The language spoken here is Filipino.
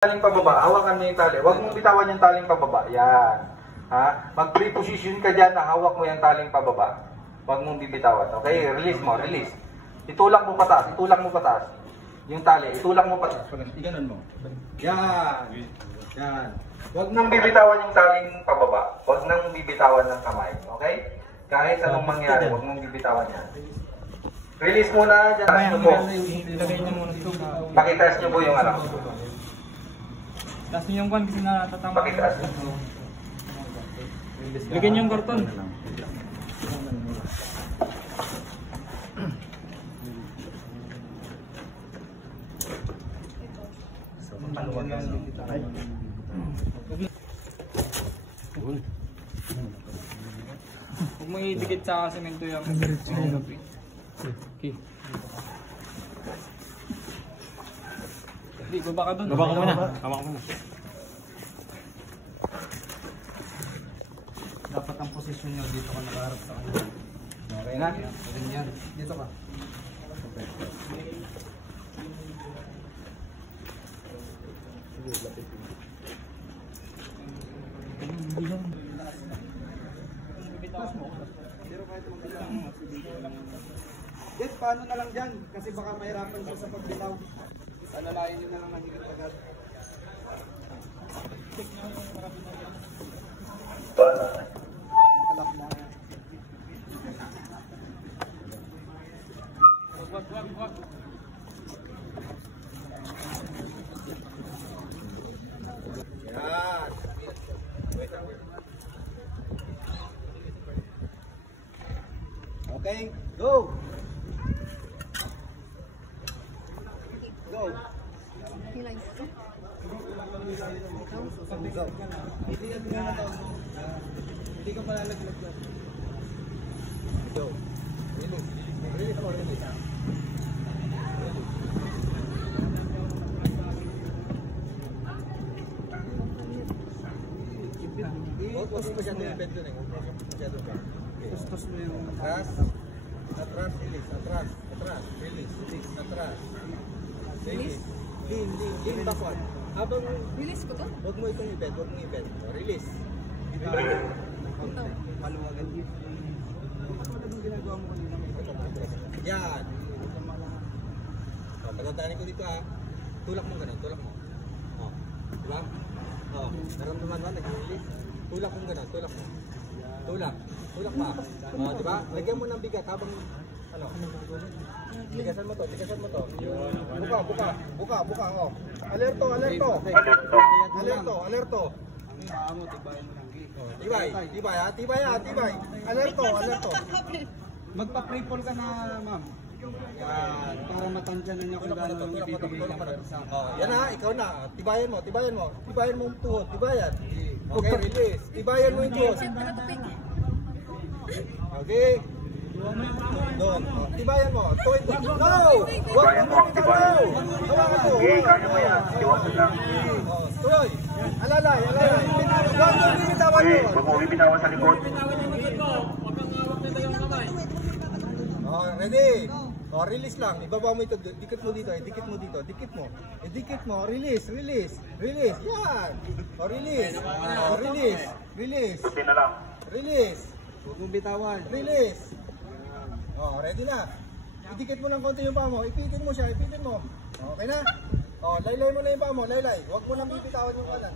Taling pababa, hawakan mo yung tali. Huwag mong bitawan yung taling pababa. Yan. Ha? Mag-preposition ka dyan na hawak mo yung taling pababa. Huwag mong bibitawan. Okay? Release mo, release. Itulak mo pataas, itulak mo pataas. Yung tali, itulak mo pataas. Iganon mo. Yan. Yan. Huwag mong bibitawan yung taling pababa. Huwag nang bibitawan ng kamay. Okay? Kahit anong mangyari, huwag mong bibitawan yan. Release muna dyan. Taas nyo po. Pakitaas nyo po yung ano. Tapos yung kwan kasi natatama. Pakitaas. Lagyan yung karton. Huwag mo idikit sa semento yung okay. Hindi, baba ka doon. Baba ka muna. Baba ka muna. Dapat ang posisyon nyo dito ka nakaharap sa kanila. Okay na? Ganyan. Dito ka. Okay. Yes, paano na lang dyan? Kasi baka mahirapan siya sa pagbitaw. Alalayan nyo na lang ang higit agad. Nakalap na. Wag. Yan. Okay, go! Go! Go! Hindi ka pala laglag dyan. Go! Release mo, release. Huwag mo masyado yung bed dun eh. Masyado ka. Tustos mo yung Atras. Atras, release. Atras. Atras. Release. Release. Atras. Release. Lean backward. Habang Release ko to? huwag mo itong i-bed. Huwag mo i-bed. Release. maluwagan. Ano yung ginagawa mo kanina? Yan. Pagkatanin ko dito ha. Tulak mo ganun. Tulak mo. O. Diba? O. Naramdaman mo. Nag-release. Tulak mo ganun. Tulak mo. Tulak. Tulak pa. O. Diba? Lagyan mo ng bigat habang ano. Bigasan mo to. Bigasan mo to. Buka. O. Alerto. Ang paa mo, tibayan mo lang. Tibay ha. Alerto. Magpa-pre-pull ka na, ma'am. Yan. Para matandyan na niya kung gano'n yung ibibigay ng pagsa. Yan ha. Ikaw na. Tibayan mo. Tibayan mo yung tuhod. Tibayan. Okay, release. Tibayan mo yung tuhod. Okay. Doon. Tibayan mo. Tuhod. No! Huwag mo bitaw. Hawakan mo. Kaya mo yan. Iwasan lang. Tuloy. Alalay. Huwag mo bitawan mo. Huwag mo bitawan sa likod. Ready? Release lang. Ibaba mo ito. Dikit mo dito. Dikit mo. Release. Yan. Release. Puti na lang. Release. Huwag mong bitawan. Release. Ready na. Idikit mo ng konti yung paa mo. Ipitin mo siya. Okay na? Laylay mo na yung paa mo. Laylay. Huwag mo nang bibitawan yung kanan.